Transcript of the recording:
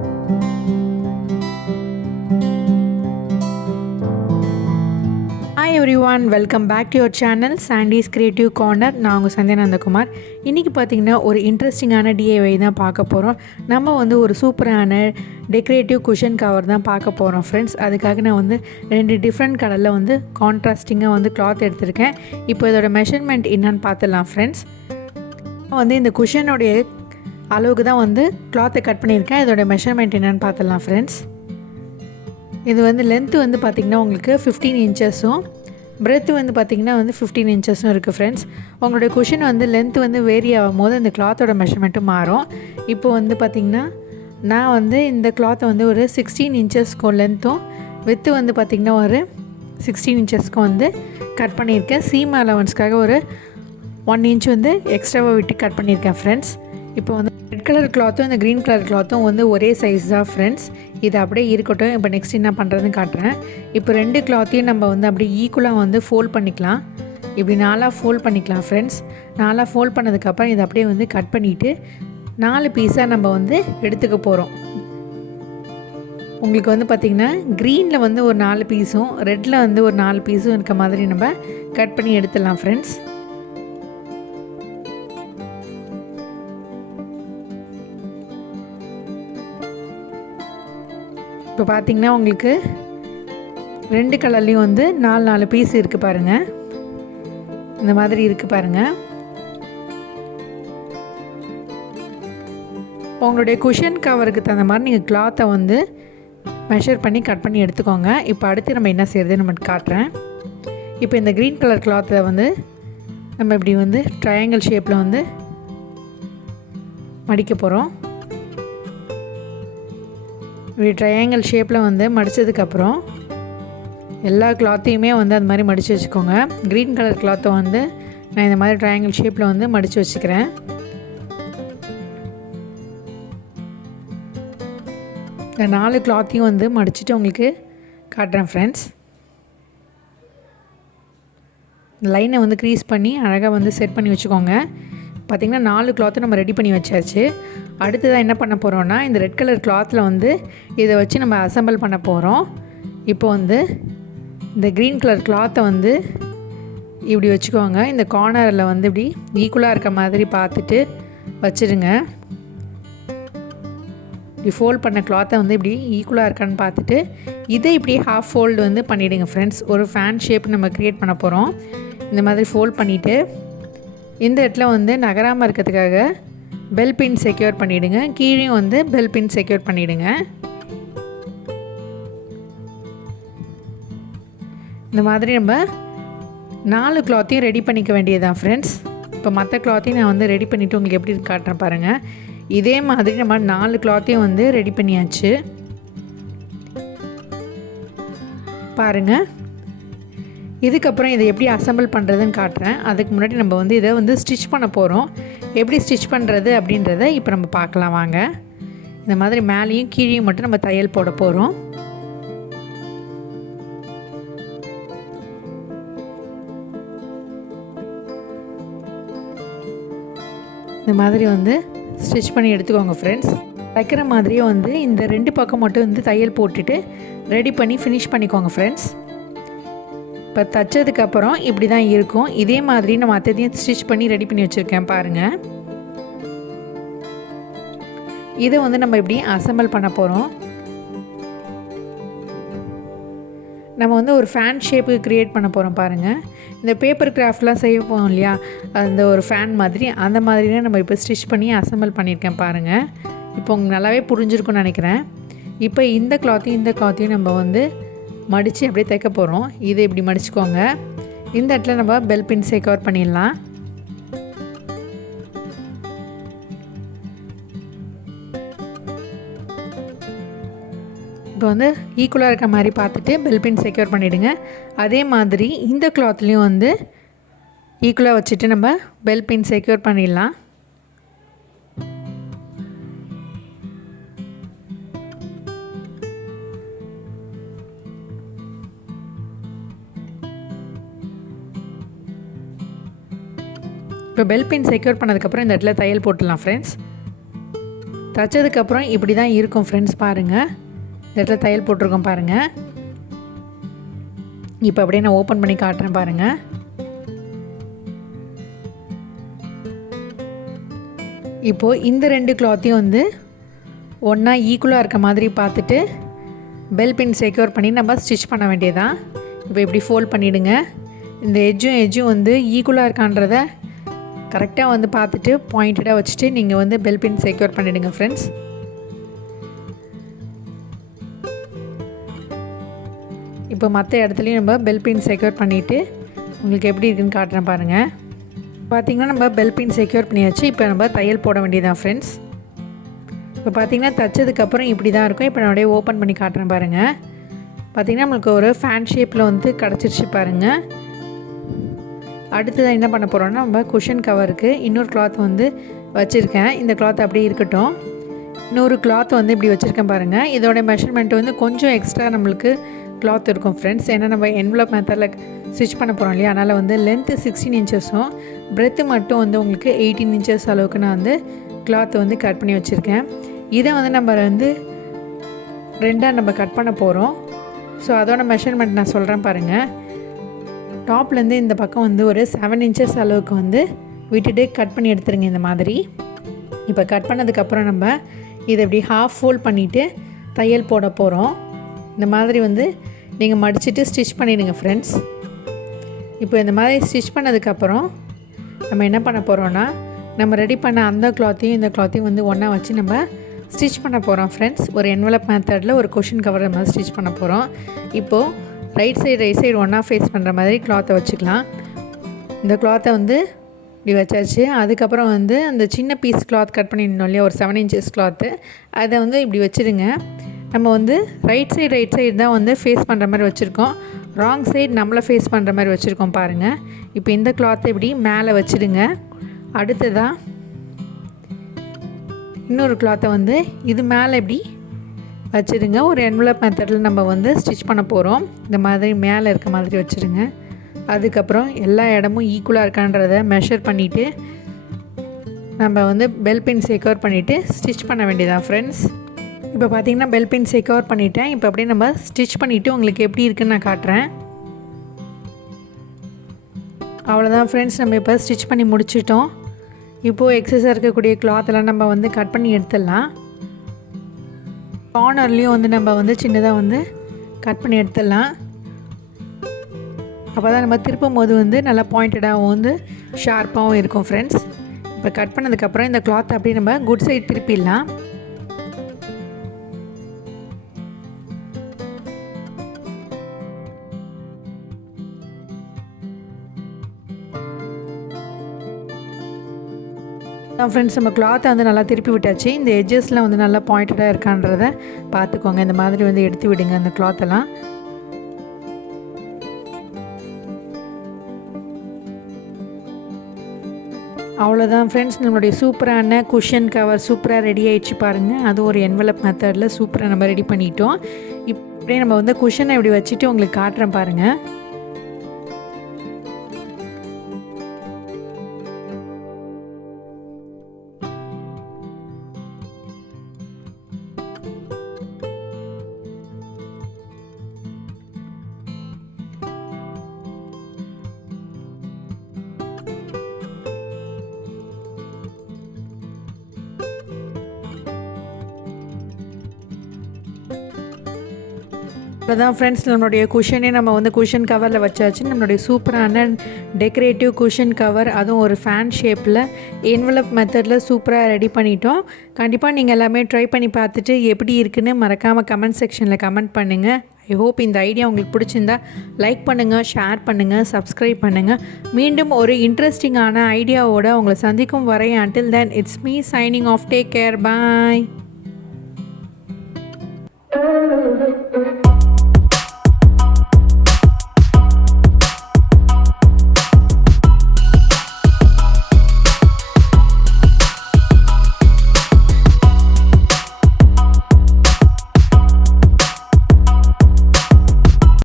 Hi everyone, welcome back to your channel Sandy's Creative Corner. நான் உங்கள் சந்தியா நந்தகுமார். இன்றைக்கி பார்த்திங்கன்னா ஒரு இன்ட்ரெஸ்டிங்கான DIY தான் பார்க்க போகிறோம். நம்ம ஒரு சூப்பரான டெக்கரேட்டிவ் குஷன் கவர் தான் பார்க்க போகிறோம் ஃப்ரெண்ட்ஸ். அதுக்காக நான் 2 டிஃப்ரெண்ட் கலரில் கான்ட்ராஸ்டிங்காக கிளாத் எடுத்திருக்கேன். இப்போ இதோட மெஷர்மெண்ட் என்னன்னு பார்த்துடலாம் ஃப்ரெண்ட்ஸ். இந்த குஷனுடைய அளவுக்கு தான் கிளாத்தை கட் பண்ணியிருக்கேன். இதோட மெஷர்மெண்ட் என்னென்னு பார்த்துடலாம் ஃப்ரெண்ட்ஸ். இது லென்த்து பார்த்திங்கன்னா உங்களுக்கு 15 இன்ச்சஸும் பிரெத்து பார்த்திங்கன்னா 15 இன்ச்சஸும் இருக்குது ஃப்ரெண்ட்ஸ். உங்களுடைய குஷன் லென்த்து வேரி ஆகும் போது இந்த கிளாத்தோட மெஷர்மெண்ட்டும் மாறும். இப்போ பார்த்திங்கன்னா நான் இந்த கிளாத்தை ஒரு 16 இன்ச்சஸ்க்கும் லென்த்தும் வித்து பார்த்திங்கன்னா ஒரு 16 இன்ச்சஸ்க்கும் கட் பண்ணியிருக்கேன். சீம் அலவன்ஸ்க்காக ஒரு 1 இன்ச் எக்ஸ்ட்ராவாக விட்டு கட் பண்ணியிருக்கேன் ஃப்ரெண்ட்ஸ். இப்போ ரெட் கலர் கிளாத்தும் இந்த க்ரீன் கலர் கிளாத்தும் ஒரே சைஸ் தான் ஃப்ரெண்ட்ஸ். இது அப்படியே இருக்கட்டும். இப்போ நெக்ஸ்ட் என்ன பண்ணுறதுன்னு காட்டுறேன். இப்போ 2 கிளாத்தையும் நம்ம அப்படியே ஈக்குவலாக ஃபோல்ட் பண்ணிக்கலாம். இப்படி 4 ஃபோல்ட் பண்ணிக்கலாம் ஃப்ரெண்ட்ஸ். 4 ஃபோல்ட் பண்ணதுக்கப்புறம் இதை அப்படியே கட் பண்ணிவிட்டு 4 பீஸாக நம்ம எடுத்துக்க போகிறோம். உங்களுக்கு பார்த்திங்கன்னா க்ரீனில் ஒரு 4 பீஸும் ரெட்டில் ஒரு 4 பீஸும் இருக்க மாதிரி நம்ம கட் பண்ணி எடுத்துடலாம் ஃப்ரெண்ட்ஸ். இப்போ பார்த்திங்கன்னா உங்களுக்கு 2 கலர்லேயும் 4 பீஸ் இருக்குது பாருங்கள். இந்த மாதிரி இருக்குது பாருங்கள். உங்களுடைய குஷன் கவருக்கு தகுந்த மாதிரி நீங்கள் கிளாத்தை மெஷர் பண்ணி கட் பண்ணி எடுத்துக்கோங்க. இப்போ அடுத்து நம்ம என்ன செய்கிறது நம்ம காட்டுறேன். இப்போ இந்த க்ரீன் கலர் கிளாத்தை நம்ம இப்படி ட்ரையாங்கிள் ஷேப்பில் மடிக்க போகிறோம். இப்படி ட்ரையாங்கிள் ஷேப்பில் மடித்ததுக்கப்புறம் எல்லா கிளாத்தையுமே அது மாதிரி மடித்து வச்சுக்கோங்க. க்ரீன் கலர் கிளாத்தை நான் இந்த மாதிரி ட்ரையாங்கிள் ஷேப்பில் மடித்து வச்சுக்கிறேன். இந்த 4 கிளாத்தையும் மடிச்சுட்டு உங்களுக்கு காட்டுறேன் ஃப்ரெண்ட்ஸ். லைனை க்ரீஸ் பண்ணி அழகாக செட் பண்ணி வச்சுக்கோங்க. பார்த்திங்கன்னா 4 கிளாத்தும் நம்ம ரெடி பண்ணி வச்சாச்சு. அடுத்ததாக என்ன பண்ண போகிறோன்னா இந்த ரெட் கலர் கிளாத்தில் இதை வச்சு நம்ம அசம்பிள் பண்ண போகிறோம். இப்போ இந்த க்ரீன் கலர் கிளாத்தை இப்படி வச்சுக்கோங்க. இந்த கார்னரில் இப்படி ஈக்குவலாக இருக்க மாதிரி பார்த்துட்டு வச்சுருங்க. இப்படி ஃபோல்ட் பண்ண கிளாத்தை இப்படி ஈக்குவலாக இருக்கான்னு பார்த்துட்டு இதை இப்படி ஹாஃப் ஃபோல்டு பண்ணிவிடுங்க ஃப்ரெண்ட்ஸ். ஒரு ஃபேன் ஷேப் நம்ம க்ரியேட் பண்ண போகிறோம். இந்த மாதிரி ஃபோல்ட் பண்ணிவிட்டு இந்த இடத்துல நகராமல் இருக்கிறதுக்காக பெல் பின் செக்யூர் பண்ணிவிடுங்க. கீழேயும் பெல் பின் செக்யூர் பண்ணிவிடுங்க. இந்த மாதிரி நம்ம 4 கிளாத்தையும் ரெடி பண்ணிக்க வேண்டியதுதான் ஃப்ரெண்ட்ஸ். இப்போ மற்ற கிளாத்தையும் நான் ரெடி பண்ணிவிட்டு உங்களுக்கு எப்படி காட்டுறேன் பாருங்கள். இதே மாதிரி நம்ம 4 கிளாத்தையும் ரெடி பண்ணியாச்சு பாருங்கள். இதுக்கப்புறம் இதை எப்படி அசம்பிள் பண்ணுறதுன்னு காட்டுறேன். அதுக்கு முன்னாடி நம்ம இதை ஸ்டிச் பண்ண போகிறோம். எப்படி ஸ்டிச் பண்ணுறது அப்படின்றத இப்போ நம்ம பார்க்கலாம் வாங்க. இந்த மாதிரி மேலேயும் கீழேயும் மட்டும் நம்ம தையல் போட போகிறோம். இந்த மாதிரி ஸ்டிச் பண்ணி எடுத்துக்கோங்க ஃப்ரெண்ட்ஸ். தைக்கிற மாதிரியே இந்த 2 பக்கம் மட்டும் தையல் போட்டுட்டு ரெடி பண்ணி ஃபினிஷ் பண்ணிக்கோங்க ஃப்ரெண்ட்ஸ். இப்போ தைச்சதுக்கப்புறம் இப்படி தான் இருக்கும். இதே மாதிரி நம்ம மற்றதையும் ஸ்டிச் பண்ணி ரெடி பண்ணி வச்சுருக்கேன் பாருங்கள். இதை நம்ம இப்படி அசம்பிள் பண்ண போகிறோம். நம்ம ஒரு ஃபேன் ஷேப்புக்கு க்ரியேட் பண்ண போகிறோம் பாருங்கள். இந்த பேப்பர் கிராஃப்ட்லாம் செய்வோம் இல்லையா, அந்த ஒரு ஃபேன் மாதிரி அந்த மாதிரியே நம்ம இப்போ ஸ்டிச் பண்ணி அசம்பிள் பண்ணியிருக்கேன் பாருங்கள். இப்போ உங்களுக்கு நல்லாவே புரிஞ்சிருக்கும்னு நினைக்கிறேன். இப்போ இந்த கிளாத்தையும் நம்ம மடித்து அப்படியே தைக்க போகிறோம். இதை இப்படி மடிச்சுக்கோங்க. இந்த இடத்துல நம்ம பெல் பின் செக்யூர் பண்ணிடலாம். இப்போ ஈக்குவலாக இருக்க மாதிரி பார்த்துட்டு பெல் பின் செக்யூர் பண்ணிவிடுங்க. அதே மாதிரி இந்த கிளாத்லேயும் ஈக்குவலாக வச்சுட்டு நம்ம பெல் பின் செக்யூர் பண்ணிடலாம். இப்போ பெல் பின் செக்யூர் பண்ணதுக்கப்புறம் இந்த இடத்துல தையல் போட்டுடலாம் ஃப்ரெண்ட்ஸ். தைச்சதுக்கப்புறம் இப்படி தான் இருக்கும் ஃப்ரெண்ட்ஸ். பாருங்கள், இந்த இடத்துல தையல் போட்டிருக்கோம் பாருங்கள். இப்போ அப்படியே நான் ஓப்பன் பண்ணி காட்டுறேன் பாருங்கள். இப்போது இந்த 2 கிளாத்தையும் வந்து ஒன்றா ஈக்குவலாக இருக்க மாதிரி பார்த்துட்டு பெல் பின் செக்யூர் பண்ணி நம்ம ஸ்டிச் பண்ண வேண்டியதான். இப்போ இப்படி ஃபோல்ட் பண்ணிவிடுங்க. இந்த எஜ்ஜும் வந்து ஈக்குவலாக இருக்கான்றத கரெக்டாக வந்து பார்த்துட்டு பாயிண்டடாக வச்சுட்டு நீங்கள் வந்து பெல் பின் செக்யூர் பண்ணிவிடுங்க ஃப்ரெண்ட்ஸ். இப்போ மற்ற இடத்துலையும் நம்ம பெல் பின் செக்யூர் பண்ணிவிட்டு உங்களுக்கு எப்படி இருக்குன்னு காட்டுறேன் பாருங்கள். பார்த்திங்கன்னா நம்ம பெல் பின் செக்யூர் பண்ணியாச்சு. இப்போ நம்ம தையல் போட வேண்டியதான் ஃப்ரெண்ட்ஸ். இப்போ பார்த்திங்கன்னா தைச்சதுக்கப்புறம் இப்படி தான் இருக்கும். இப்போ நான் அப்படியே ஓப்பன் பண்ணி காட்டுறேன் பாருங்கள். பார்த்திங்கன்னா நம்மளுக்கு ஒரு ஃபேன் ஷேப்பில் வந்து கிடச்சிருச்சு பாருங்கள். அடுத்ததாக என்ன பண்ண போகிறோன்னா நம்ம குஷன் கவருக்கு இன்னொரு கிளாத் வந்து வச்சுருக்கேன். இந்த கிளாத் அப்படியே இருக்கட்டும். இன்னொரு கிளாத் வந்து இப்படி வச்சுருக்கேன் பாருங்கள். இதோட மெஷர்மெண்ட் வந்து கொஞ்சம் எக்ஸ்ட்ரா நம்மளுக்கு கிளாத் இருக்கும் ஃப்ரெண்ட்ஸ். ஏன்னா நம்ம என்வலப் மெத்தடில் ஸ்டிச் பண்ண போகிறோம் இல்லையா, அதனால் வந்து லென்த்து 16 இன்ச்சஸும் பிரெத்து மட்டும் வந்து உங்களுக்கு 18 இன்ச்சஸ் அளவுக்கு நான் வந்து கிளாத் வந்து கட் பண்ணி வச்சுருக்கேன். இதை வந்து நம்ம வந்து 2ஆக நம்ம கட் பண்ண போகிறோம். ஸோ அதோட மெஷர்மெண்ட் நான் சொல்கிறேன் பாருங்கள். டாப்லேருந்து இந்த பக்கம் வந்து ஒரு 7 இன்ச்சஸ் அளவுக்கு வந்து விட்டுட்டு கட் பண்ணி எடுத்துருங்க இந்த மாதிரி. இப்போ கட் பண்ணதுக்கப்புறம் நம்ம இதை இப்படி ஹாஃப் ஃபோல்ட் பண்ணிவிட்டு தையல் போட போகிறோம். இந்த மாதிரி வந்து நீங்கள் மடிச்சுட்டு ஸ்டிச் பண்ணிவிடுங்க ஃப்ரெண்ட்ஸ். இப்போ இந்த மாதிரி ஸ்டிச் பண்ணதுக்கப்புறம் நம்ம என்ன பண்ண போகிறோன்னா நம்ம ரெடி பண்ண அந்த கிளாத்தையும் இந்த கிளாத்தையும் வந்து ஒன்றா வச்சு நம்ம ஸ்டிச் பண்ண போகிறோம் ஃப்ரெண்ட்ஸ். ஒரு என்வலப் மெத்தடில் ஒரு குஷன் கவர் நம்ம ஸ்டிச் பண்ண போகிறோம். இப்போது ரைட் சைடு ஒன்றா ஃபேஸ் பண்ணுற மாதிரி கிளாத்தை வச்சுக்கலாம். இந்த கிளாத்தை வந்து இப்படி வச்சாச்சு. அதுக்கப்புறம் வந்து அந்த சின்ன பீஸ் கிளாத் கட் பண்ணிடணும் இல்லையா, ஒரு 7 இன்ச்சஸ் கிளாத்து, அதை வந்து இப்படி வச்சுருங்க. நம்ம வந்து ரைட் சைடு தான் வந்து ஃபேஸ் பண்ணுற மாதிரி வச்சுருக்கோம். ராங் சைடு நம்மளை ஃபேஸ் பண்ணுற மாதிரி வச்சுருக்கோம் பாருங்கள். இப்போ இந்த கிளாத்தை இப்படி மேலே வச்சுடுங்க. அடுத்ததாக இன்னொரு கிளாத்தை வந்து இது மேலே இப்படி வச்சுடுங்க. ஒரு என்வலப் மெத்தடில் நம்ம வந்து ஸ்டிச் பண்ண போகிறோம். இந்த மாதிரி மேலே இருக்க மாதிரி வச்சுருங்க. அதுக்கப்புறம் எல்லா இடமும் ஈக்குவலாக இருக்கான்றதை மெஷர் பண்ணிவிட்டு நம்ம வந்து பெல் பின் செக்யூர் பண்ணிவிட்டு ஸ்டிச் பண்ண வேண்டியதான் ஃப்ரெண்ட்ஸ். இப்போ பார்த்திங்கன்னா பெல் பின் செக்யூர் பண்ணிவிட்டேன். இப்போ அப்படியே நம்ம ஸ்டிச் பண்ணிவிட்டு உங்களுக்கு எப்படி இருக்குன்னு நான் காட்டுறேன். அவ்வளோதான் ஃப்ரெண்ட்ஸ், நம்ம இப்போ ஸ்டிச் பண்ணி முடிச்சிட்டோம். இப்போது எக்ஸஸாக இருக்கக்கூடிய கிளாத்தெல்லாம் நம்ம வந்து கட் பண்ணி எடுத்துடலாம். கார்னர்லேயும் வந்து நம்ம வந்து சின்னதாக வந்து கட் பண்ணி எடுத்துடலாம். அப்போ தான் நம்ம திருப்பும் போது வந்து நல்லா பாயிண்டடாகவும் வந்து ஷார்ப்பாகவும் இருக்கும் ஃப்ரெண்ட்ஸ். இப்போ கட் பண்ணதுக்கப்புறம் இந்த கிளாத்தை அப்படியே நம்ம குட் சைடு திருப்பிடலாம். ஃப்ரெண்ட்ஸ், நம்ம கிளாத்தை வந்து நல்லா திருப்பி விட்டாச்சு. இந்த எட்ஜஸ்லாம் வந்து நல்லா பாயிண்டடாக இருக்கான்றதை பார்த்துக்கோங்க. இந்த மாதிரி வந்து எடுத்து விடுங்க அந்த கிளாத்தெல்லாம். அவ்வளோதான் ஃப்ரெண்ட்ஸ், நம்மளுடைய சூப்பரான குஷன் கவர் சூப்பராக ரெடி ஆகிடுச்சு பாருங்கள். அதுவும் ஒரு என்வலப் மெத்தடில் சூப்பராக நம்ம ரெடி பண்ணிட்டோம். இப்படியே நம்ம வந்து குஷனை இப்படி வச்சுட்டு உங்களுக்கு காட்டுறேன் பாருங்கள். அதான் ஃப்ரெண்ட்ஸ், நம்மளுடைய குஷனே நம்ம வந்து குஷன் கவரில் வச்சாச்சு. நம்மளுடைய சூப்பரான டெக்கரேட்டிவ் குஷன் கவர், அதுவும் ஒரு ஃபேன் ஷேப்பில் என்வலப் மெத்தடில் சூப்பராக ரெடி பண்ணிட்டோம். கண்டிப்பாக நீங்கள் எல்லாமே ட்ரை பண்ணி பார்த்துட்டு எப்படி இருக்குன்னு மறக்காமல் கமெண்ட் செக்ஷனில் கமெண்ட் பண்ணுங்கள். ஐ ஹோப் இந்த ஐடியா உங்களுக்கு பிடிச்சிருந்தா லைக் பண்ணுங்கள், ஷேர் பண்ணுங்கள், சப்ஸ்கிரைப் பண்ணுங்கள். மீண்டும் ஒரு இன்ட்ரெஸ்டிங்கான ஐடியாவோடு உங்களை சந்திக்கும் வரை until then it's me signing off. Take care. Bye.